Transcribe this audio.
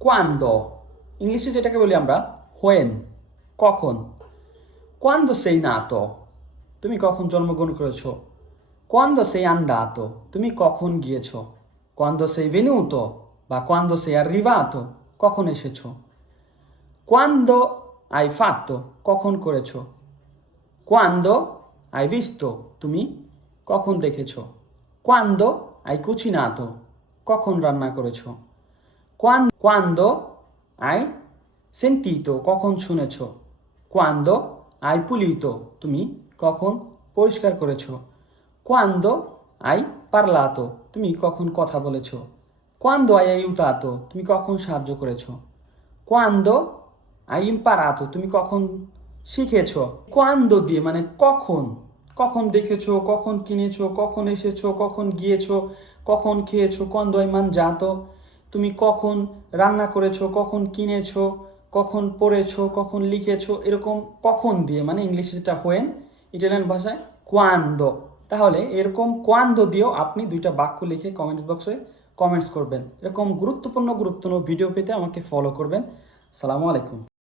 Quando ইংলিশে যেটাকে বলি আমরা when কখন Quando sei nato তুমি কখন জন্মগ্রহণ করেছো Quando sei andato তুমি কখন গিয়েছো Quando sei venuto বা quando sei arrivato কখন এসেছো Quando hai fatto কখন করেছো Quando hai visto তুমি কখন দেখেছো Quando hai cucinato কখন রান্না করেছো Quando hai sentito কখন শুনেছো Quando hai pulito তুমি কখন পরিষ্কার করেছো Quando hai parlato তুমি কখন কথা বলেছো Quando hai aiutato তুমি কখন সাহায্য করেছো Quando hai imparato তুমি কখন শিখেছো Quando দিয়ে মানে কখন কখন দেখেছো কখন কিনেছো কখন এসেছো কখন গিয়েছো কখন খেয়েছো Quando hai mangiato তুমি কখন রান্না করেছো কখন কিনেছো কখন পড়েছো কখন লিখেছো এরকম কখন দিয়ে মানে ইংলিশে যেটা when ইটালিয়ান ভাষায় quando তাহলে এরকম quando দিয়েও আপনি দুইটা বাক্য লিখে কমেন্টস বক্সে কমেন্টস করবেন এরকম গুরুত্বপূর্ণ ভিডিও পেতে আমাকে ফলো করবেন আসসালামু আলাইকুম